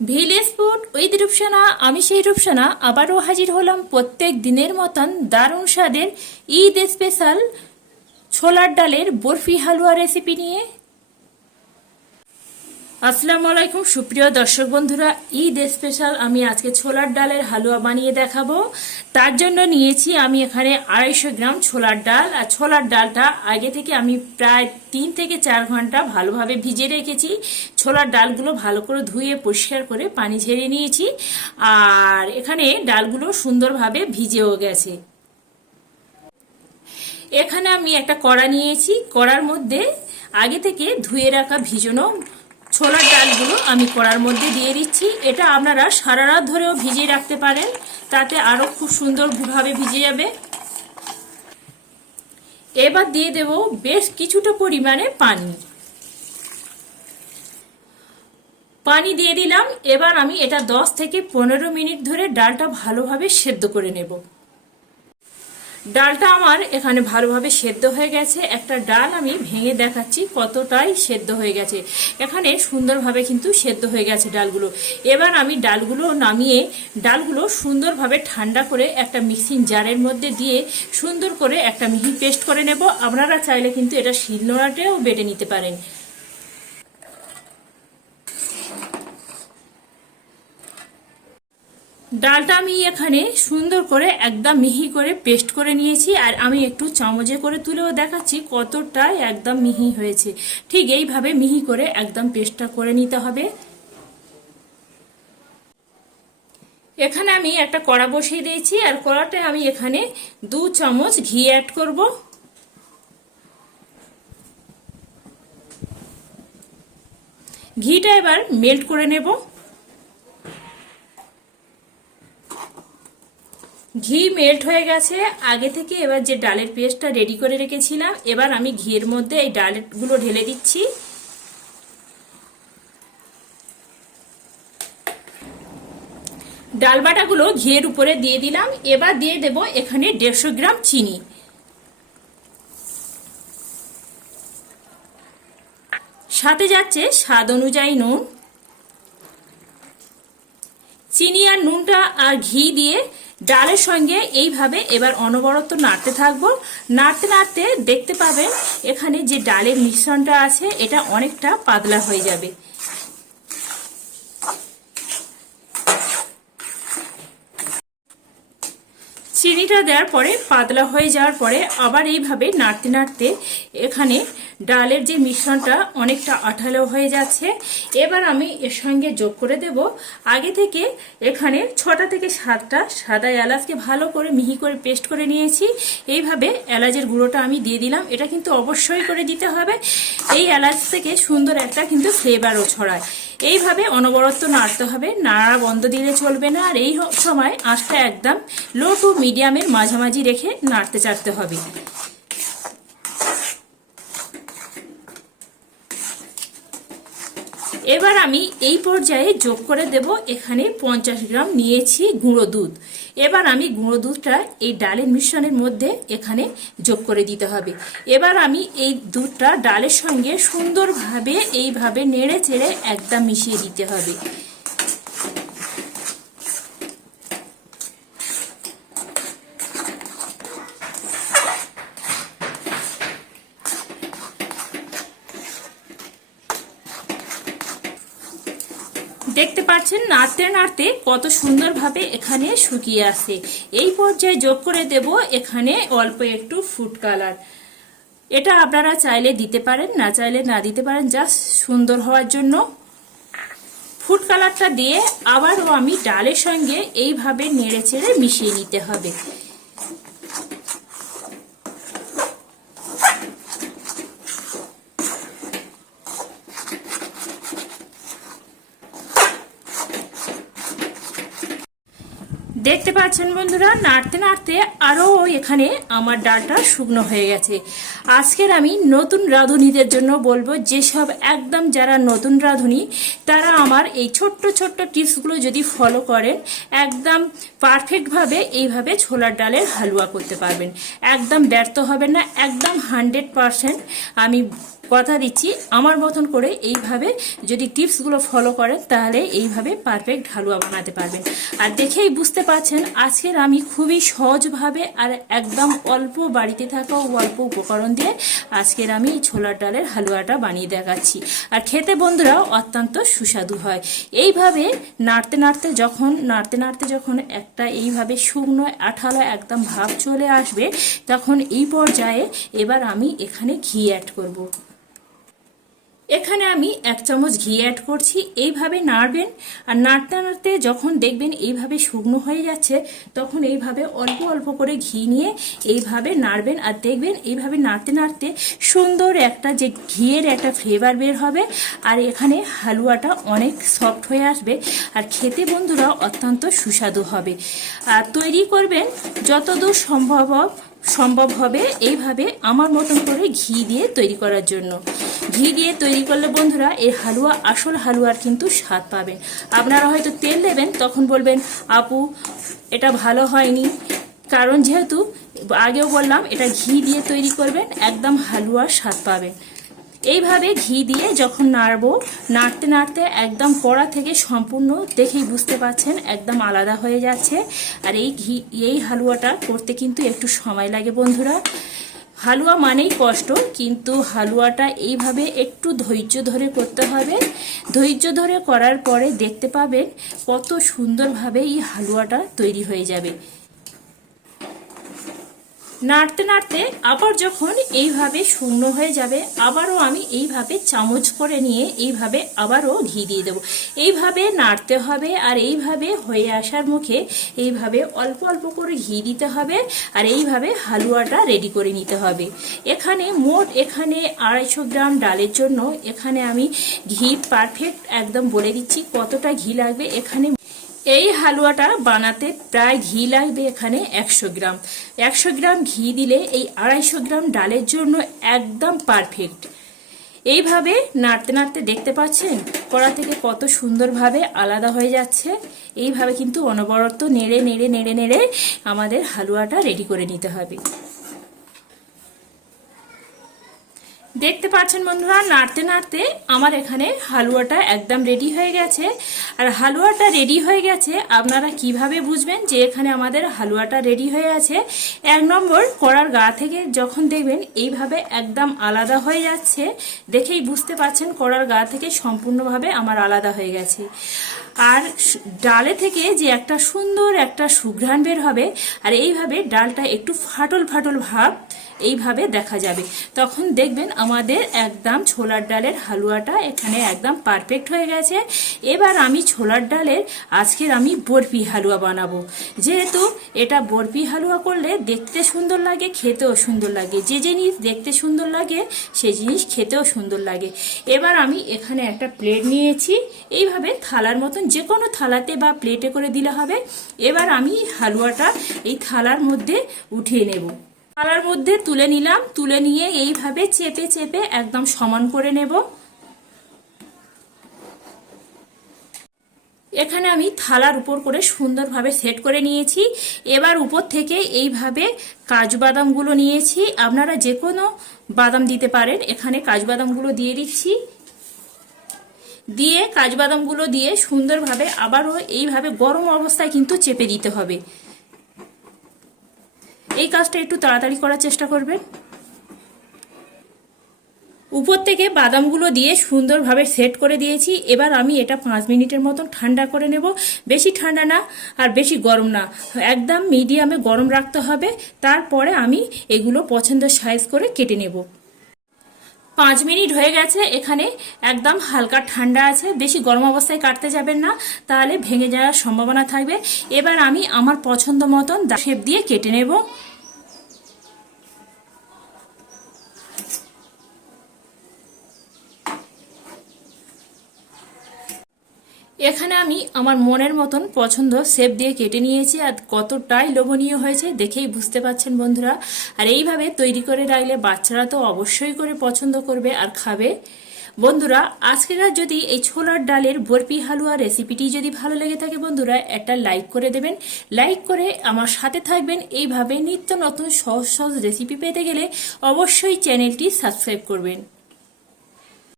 Village food with Rupsana, আমি সেই রূপসানা। আবারও হাজির হলাম প্রত্যেক দিনের মতন দারুণ স্বাদের ঈদ স্পেশাল ছোলার ডালের বরফি হালুয়া রেসিপি নিয়ে। আসসালামু আলাইকুম, সুপ্রিয় দর্শক বন্ধুরা, ঈদ স্পেশাল আমি আজকে ছোলার ডালের হালুয়া বানিয়ে দেখাবো। তার জন্য নিয়েছি আমি এখানে আড়াইশো গ্রাম ছোলার ডাল, আর ছোলার ডালটা আগে থেকে আমি প্রায় তিন থেকে চার ঘণ্টা ভালোভাবে ভিজে রেখেছি। ছোলার ডালগুলো ভালো করে ধুয়ে পরিষ্কার করে পানি ঝেড়ে নিয়েছি, আর এখানে ডালগুলো সুন্দরভাবে ভিজেও গেছে। এখানে আমি একটা কড়া নিয়েছি, কড়ার মধ্যে আগে থেকে ধুয়ে রাখা ভিজানো ছোলার ডালগুলো আমি কড়ার মধ্যে দিয়ে দিচ্ছি। এটা আপনারা সারা রাত ধরেও ভিজিয়ে রাখতে পারেন। তাতে আরও খুব সুন্দরভাবে ভিজে যাবে। এবার দিয়ে দেব বেশ কিছুটা পরিমাণে পানি। পানি দিয়ে দিলাম। এবার আমি এটা 10 থেকে পনেরো মিনিট ধরে ডালটা ভালোভাবে সেদ্ধ করে নেব। ডালটা আমার এখানে ভালোভাবে সেদ্ধ হয়ে গেছে। একটা ডাল আমি ভেঙে দেখাচ্ছি কতটাই সেদ্ধ হয়ে গেছে। এখানে সুন্দরভাবে কিন্তু সেদ্ধ হয়ে গেছে ডালগুলো। এবার আমি ডালগুলো নামিয়ে, ডালগুলো সুন্দরভাবে ঠান্ডা করে একটা মিক্সিং জারের মধ্যে দিয়ে সুন্দর করে একটা মিহি পেস্ট করে নেব। আপনারা চাইলে কিন্তু এটা শিলনোড়াতেও বেটে নিতে পারেন। ডালটা আমি এখানে সুন্দর করে একদম মিহি করে পেস্ট করে নিয়েছি, আর আমি একটু চামচে করে তুলেও দেখাচ্ছি কতটা একদম মিহি হয়েছে। ঠিক এইভাবে মিহি করে একদম পেস্টটা করে নিতে হবে। এখানে আমি একটা কড়া বসিয়ে দিয়েছি, আর কড়াতে আমি এখানে দু চামচ ঘি অ্যাড করব। ঘিটা এবার মেল্ট করে নেব। ঘি মেল্ট হয়ে গেছে। আগে থেকে এবার যে ডালের পেস্টটা রেডি করে রেখেছিলাম, এবার আমি ঘিয়ের মধ্যে এই ডালগুলো ঢেলে দিচ্ছি। ডাল বাটাগুলো ঘিয়ের উপরে দিয়ে দিলাম। এবার দিয়ে দেব এখানে দেড়শো গ্রাম চিনি। সাথে যাচ্ছে স্বাদ অনুযায়ী নুন। চিনি আর নুনটা আর ঘি দিয়ে ডালের সঙ্গে এইভাবে এবার অনবরত নাড়তে থাকব। নাড়তে নাড়তে দেখতে পাবেন এখানে যে ডালের মিশ্রণটা আছে, এটা অনেকটা পাতলা হয়ে যাবে। চিনিটা দেওয়ার পরে, পাতলা হয়ে যাওয়ার পরে আবার এইভাবে নাড়তে নাড়তে এখানে ডালের যে মিশ্রণটা অনেকটা আঠালো হয়ে যাচ্ছে। এবার আমি এর সঙ্গে যোগ করে দেব। আগে থেকে এখানে ছটা থেকে সাতটা সাদা এলাচকে ভালো করে মিহি করে পেস্ট করে নিয়েছি। এইভাবে এলাচের গুঁড়োটা আমি দিয়ে দিলাম। এটা কিন্তু অবশ্যই করে দিতে হবে। এই এলাচ থেকে সুন্দর একটা কিন্তু ফ্লেভারও ছড়ায়। এইভাবে অনবরত নাড়তে হবে। নাড়া বন্ধ দিলে চলবে না। আর এই সময় আঁচটা একদম লো টু মিডিয়ামের মাঝামাঝি রেখে নাড়তে চাড়তে হবে। এবার আমি এই পর্যায়ে যোগ করে দেব এখানে পঞ্চাশ গ্রাম নিয়েছি গুঁড়ো দুধ। এবার আমি গুঁড়ো দুধটা এই ডালের মিশ্রণের মধ্যে এখানে যোগ করে দিতে হবে। এবার আমি এই দুধটা ডালের সঙ্গে সুন্দরভাবে এইভাবে নেড়ে চেড়ে একদম মিশিয়ে দিতে হবে। দেখতে পাচ্ছেন নাড়তে নাড়তে কত সুন্দরভাবে এখানে শুকিয়ে আসে এই পর্যায়ে যোগ করে দেব এখানে অল্প একটু ফুড কালার এটা আপনারা চাইলে দিতে পারেন, না চাইলে না দিতে পারেন জাস্ট সুন্দর হওয়ার জন্য। ফুড কালারটা দিয়ে আবারও আমি ডালের সঙ্গে এইভাবে নেড়ে চেড়ে মিশিয়ে নিতে হবে। দেখতে পাচ্ছেন বন্ধুরা, নাড়তে নাড়তে আরও এখানে আমার ডালটা শুকনো হয়ে গেছে। আজকের আমি নতুন রাঁধুনিদের জন্য বলব, যেসব একদম যারা নতুন রাঁধুনি, তারা আমার এই ছোট্ট ছোট্ট টিপসগুলো যদি ফলো করেন, একদম পারফেক্টভাবে এইভাবে ছোলার ডালের হালুয়া করতে পারবেন। একদম ব্যর্থ হবে না, একদম হান্ড্রেড পারসেন্ট আমি কথা দিচ্ছি, আমার মতন করে এইভাবে যদি টিপসগুলো ফলো করেন, তাহলে এইভাবে পারফেক্ট হালুয়া বানাতে পারবেন। আর দেখেই বুঝতে পারছেন, আজকের আমি খুবই সহজভাবে আর একদম অল্প বাড়িতে থাকা অল্প উপকরণ দিয়ে আজকের আমি ছোলার ডালের হালুয়াটা বানিয়ে দেখাচ্ছি। আর খেতে বন্ধুরা অত্যন্ত সুস্বাদু হয়। এইভাবে নাড়তে নাড়তে যখন, নাড়তে নাড়তে যখন একটা এইভাবে শুকনো আঠালো একদম ভাব চলে আসবে, তখন এই পর্যায়ে এবার আমি এখানে ঘি অ্যাড করব। এখানে আমি এক চামচ ঘি অ্যাড করছি। এইভাবে নাড়বেন আর নাড়তে নাড়তে যখন দেখবেন এইভাবে শুকনো হয়ে যাচ্ছে, তখন এইভাবে অল্প অল্প করে ঘি নিয়ে এইভাবে নাড়বেন আর দেখবেন এইভাবে নাড়তে নাড়তে সুন্দর একটা যে ঘিয়ের একটা ফ্লেভার বের হবে আর এখানে হালুয়াটা অনেক সফট হয়ে আসবে আর খেতে বন্ধুরা অত্যন্ত সুস্বাদু হবে। আর তৈরি করবেন যতদূর সম্ভব সম্ভব হবে এইভাবে আমার মতন করে ঘি দিয়ে তৈরি করার জন্য। ঘি দিয়ে তৈরি করলে বন্ধুরা এই হালুয়া, আসল হালুয়ার কিন্তু স্বাদ পাবেন আপনারা হয়তো তেল দেবেন, তখন বলবেন, আপু, এটা ভালো হয়নি। কারণ যেহেতু আগেও বললাম, এটা ঘি দিয়ে তৈরি করবেন, একদম হালুয়ার স্বাদ পাবেন এইভাবে ঘি দিয়ে যখন নাড়বো, নাড়তে নাড়তে একদম কড়া থেকে সম্পূর্ণ দেখেই বুঝতে পাচ্ছেন একদম আলাদা হয়ে যাচ্ছে। আর এই ঘি, এই হালুয়াটা করতে কিন্তু একটু সময় লাগে বন্ধুরা। হালুয়া মানেই কষ্ট, কিন্তু হালুয়াটা এইভাবে একটু ধৈর্য ধরে করতে হবে। ধৈর্য ধরে করার পরে দেখতে পাবেন কত সুন্দরভাবে এই হালুয়াটা তৈরি হয়ে যাবে। নাড়তে নাড়তে আবার যখন এইভাবে শূন্য হয়ে যাবে, আবারও আমি এইভাবে চামচ করে নিয়ে এইভাবে আবারও ঘি দিয়ে দেবো। এইভাবে নাড়তে হবে আর এইভাবে হয়ে আসার মুখে এইভাবে অল্প অল্প করে ঘি দিতে হবে আর এইভাবে হালুয়াটা রেডি করে নিতে হবে। এখানে মোট এখানে আড়াইশো গ্রাম ডালের জন্য এখানে আমি ঘি পারফেক্ট একদম বলে দিচ্ছি কতটা ঘি লাগবে। এখানে এই হালুয়াটা বানাতে প্রায় ঘি লাগবে এখানে একশো গ্রাম। একশো গ্রাম ঘি দিলে এই আড়াইশো গ্রাম ডালের জন্য একদম পারফেক্ট। এইভাবে নাড়তে নাড়তে দেখতে পাচ্ছেন, কড়া থেকে কত সুন্দরভাবে আলাদা হয়ে যাচ্ছে। এইভাবে কিন্তু অনবরত নেড়ে নেড়ে নেড়ে নেড়ে আমাদের হালুয়াটা রেডি করে নিতে হবে। দেখতে পাচ্ছেন বন্ধুরা, নাড়তে নাড়তে আমার এখানে হালুয়াটা একদম রেডি হয়ে গেছে। আর হালুয়াটা রেডি হয়ে গেছে, আপনারা কীভাবে বুঝবেন যে এখানে আমাদের হালুয়াটা রেডি হয়ে আছে? এক নম্বর, কড়ার গা থেকে যখন দেখবেন এইভাবে একদম আলাদা হয়ে যাচ্ছে, দেখেই বুঝতে পাচ্ছেন কড়ার গা থেকে সম্পূর্ণভাবে আমার আলাদা হয়ে গেছে। আর ডালে থেকে যে একটা সুন্দর একটা সুঘ্রাণ বের হবে, আর এইভাবে ডালটা একটু ফাটল ফাটল ভাব এইভাবে দেখা যাবে। তখন দেখবেন আমাদের একদম ছোলার ডালের হালুয়াটা এখানে একদম পারফেক্ট হয়ে গেছে। এবার আমি ছোলার ডালের আজকের আমি বরফি হালুয়া বানাবো। যেহেতু এটা বরফি হালুয়া করলে দেখতে সুন্দর লাগে, খেতেও সুন্দর লাগে। যে জিনিস দেখতে সুন্দর লাগে সে জিনিস খেতেও সুন্দর লাগে। এবার আমি এখানে একটা প্লেট নিয়েছি। এইভাবে থালার মতন যে কোনো থালাতে বা প্লেটে করে দিলে হবে। এবার আমি হালুয়াটা এই থালার মধ্যে উঠিয়ে নেব। থালার মধ্যে তুলে নিলাম। তুলে নিয়ে এইভাবে চেপে চেপে একদম সমান করে নেব। এখানে আমি থালার উপর করে সুন্দরভাবে সেট করে নিয়েছি। এবার উপর থেকে এইভাবে কাজু বাদামগুলো নিয়েছি। আপনারা যে কোনো বাদাম দিতে পারেন। এখানে কাজু বাদামগুলো দিয়ে দিচ্ছি। দিয়ে কাজবাদামগুলো দিয়ে সুন্দরভাবে আবারও এইভাবে গরম অবস্থায় কিন্তু চেপে দিতে হবে। এই কাজটা একটু তাড়াতাড়ি করার চেষ্টা করবেন। উপর থেকে বাদামগুলো দিয়ে সুন্দরভাবে সেট করে দিয়েছি। এবার আমি এটা পাঁচ মিনিটের মতন ঠান্ডা করে নেব। বেশি ঠান্ডা না আর বেশি গরম না। একদম মিডিয়ামে গরম রাখতে হবে। তারপরে আমি এগুলো পছন্দের সাইজ করে কেটে নেব। পাঁচ মিনিট হয়ে গেছে, এখানে একদম হালকা ঠান্ডা আছে, বেশি গরম অবস্থায় কাটতে যাবেন না, তাহলে ভেঙে যাওয়ার সম্ভাবনা থাকবে। এবার আমি আমার পছন্দ মতন শেপ দিয়ে কেটে নেব। এখানে আমি আমার মনের মতন পছন্দ শেপ দিয়ে কেটে নিয়েছি আর কতটাই লোভনীয় হয়েছে দেখেই বুঝতে পাচ্ছেন বন্ধুরা। আর এইভাবে তৈরি করে রাখলে বাচ্চারা তো অবশ্যই করে পছন্দ করবে আর খাবে। বন্ধুরা, আজকের যদি এই ছোলার ডালের বরফি হালুয়া রেসিপিটি যদি ভালো লেগে থাকে বন্ধুরা, একটা লাইক করে দেবেন। লাইক করে আমার সাথে থাকবেন। এইভাবে নিত্য নতুন সহজ সহজ রেসিপি পেতে গেলে অবশ্যই চ্যানেলটি সাবস্ক্রাইব করবেন।